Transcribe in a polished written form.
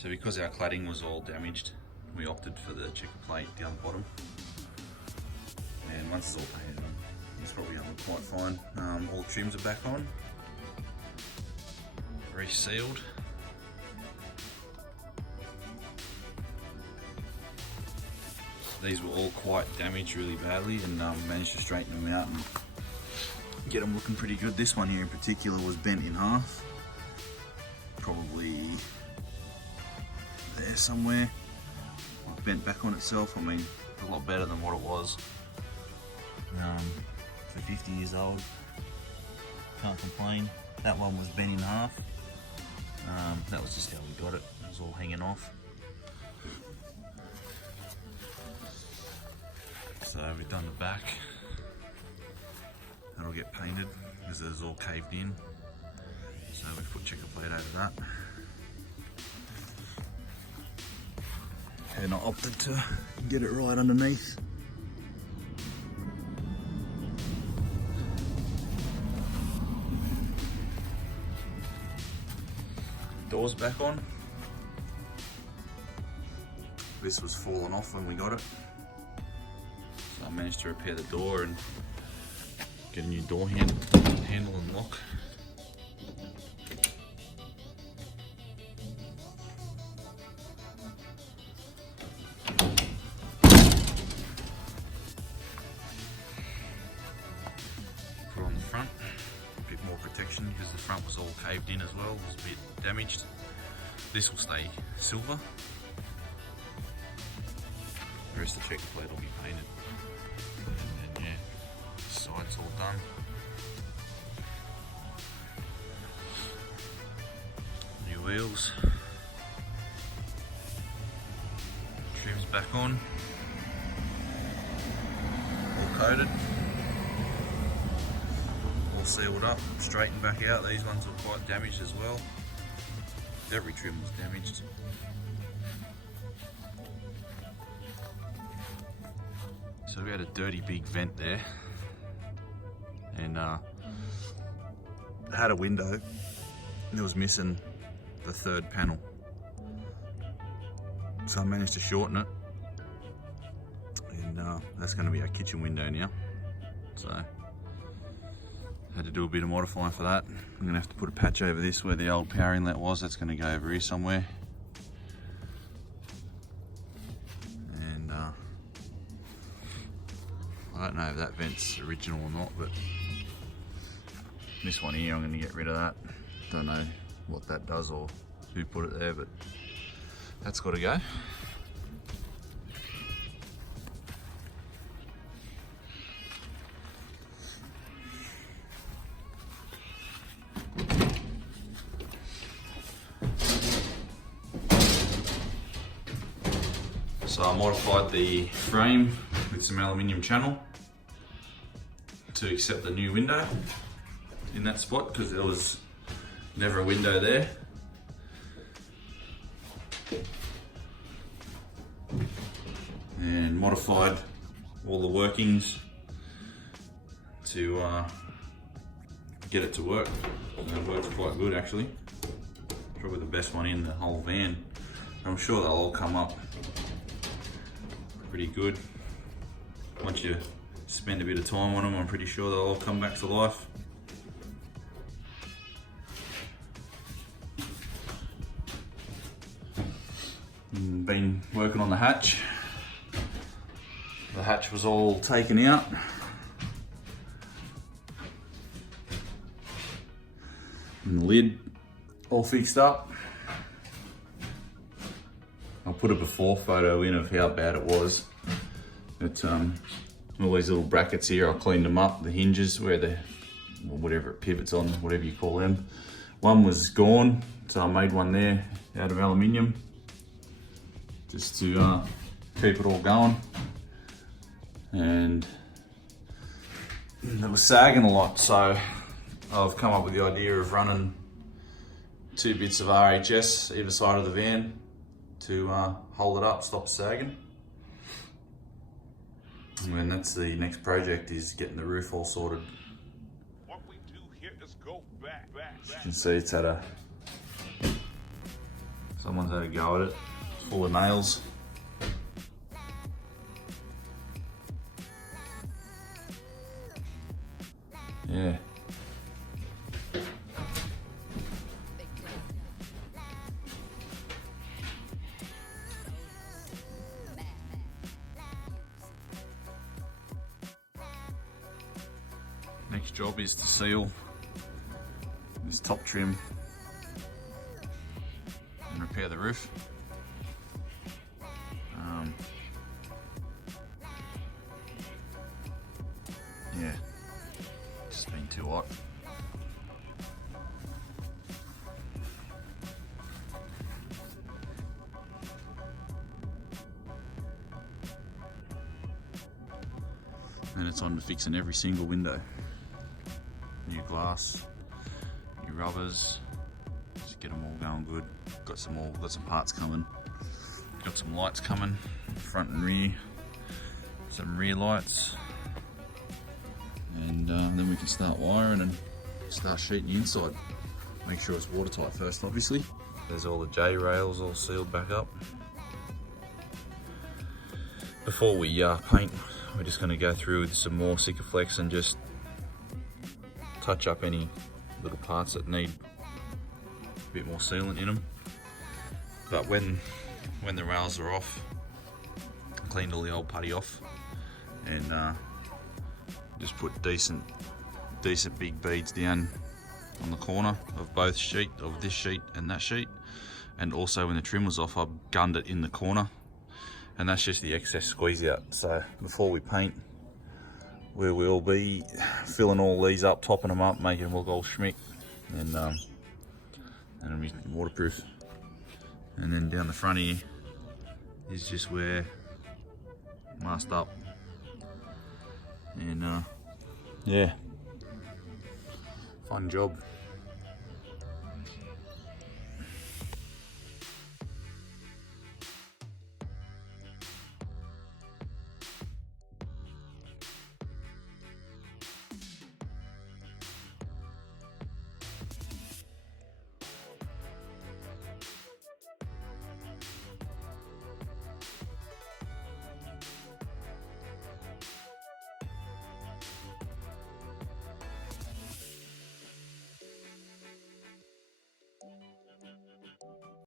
So because our cladding was all damaged, we opted for the checker plate down the bottom. And once it's all painted on, it's probably going to look quite fine. All the trims are back on, resealed. These were all quite damaged really badly, and managed to straighten them out and get them looking pretty good. This one here in particular was bent in half, probably there somewhere. Bent back on itself. I mean, a lot better than what it was. For 50 years old, can't complain. That one was bent in half. That was just how we got it. It was all hanging off. So we've done the back. That'll get painted because it's all caved in. So we've put checker plate over that. And I opted to get it right underneath. Doors back on. This was falling off when we got it. So I managed to repair the door and get a new door handle and lock. Put on the front, a bit more protection because the front was all caved in as well, it was a bit damaged. This will stay silver. The rest of the checker plate will be painted. And then yeah, this side's all done. New wheels. Trim's back on. All coated. All sealed up, straightened back out. These ones were quite damaged as well. Every trim was damaged. So we had a dirty big vent there, and had a window, and it was missing the third panel. So I managed to shorten it, and that's going to be our kitchen window now. So had to do a bit of modifying for that. I'm going to have to put a patch over this where the old power inlet was. That's going to go over here somewhere. And I don't know if that vent's original or not, but this one here, I'm going to get rid of that. Don't know what that does or who put it there, but that's got to go. So I modified the frame with some aluminium channel to accept the new window in that spot because there was never a window there. And modified all the workings to get it to work. And it works quite good actually. Probably the best one in the whole van. I'm sure they'll all come up pretty good. Once you spend a bit of time on them, I'm pretty sure they'll all come back to life. Been working on the hatch. The hatch was all taken out. And the lid all fixed up. I'll put a before photo in of how bad it was. But all these little brackets here, I cleaned them up. The hinges where the, or whatever it pivots on, whatever you call them. One was gone, so I made one there out of aluminium, just to keep it all going. And it was sagging a lot, so I've come up with the idea of running 2 bits of RHS either side of the van to hold it up, stop sagging. And then that's the next project, is getting the roof all sorted. What we do here is go back. As you can see, it's had a Someone's had a go at it. It's full of nails. Yeah. Next job is to seal this top trim and repair the roof. Yeah, just been too hot. And it's on to fixing every single window. New glass, new rubbers, just get them all going good. Got some parts coming. Got some lights coming, front and rear, some rear lights. And then we can start wiring and start sheeting the inside. Make sure it's watertight first, obviously. There's all the J rails all sealed back up. Before we paint, we're just going to go through with some more Checkerplate and just touch up any little parts that need a bit more sealant in them. But when the rails are off, I cleaned all the old putty off and just put decent big beads down on the corner of both sheet, of this sheet and that sheet. And also when the trim was off, I gunned it in the corner, and that's just the excess squeeze out. So before we paint, we will be filling all these up, topping them up, making them look all schmick, and it'll be waterproof. And then down the front here is just where masked up. And yeah, fun job.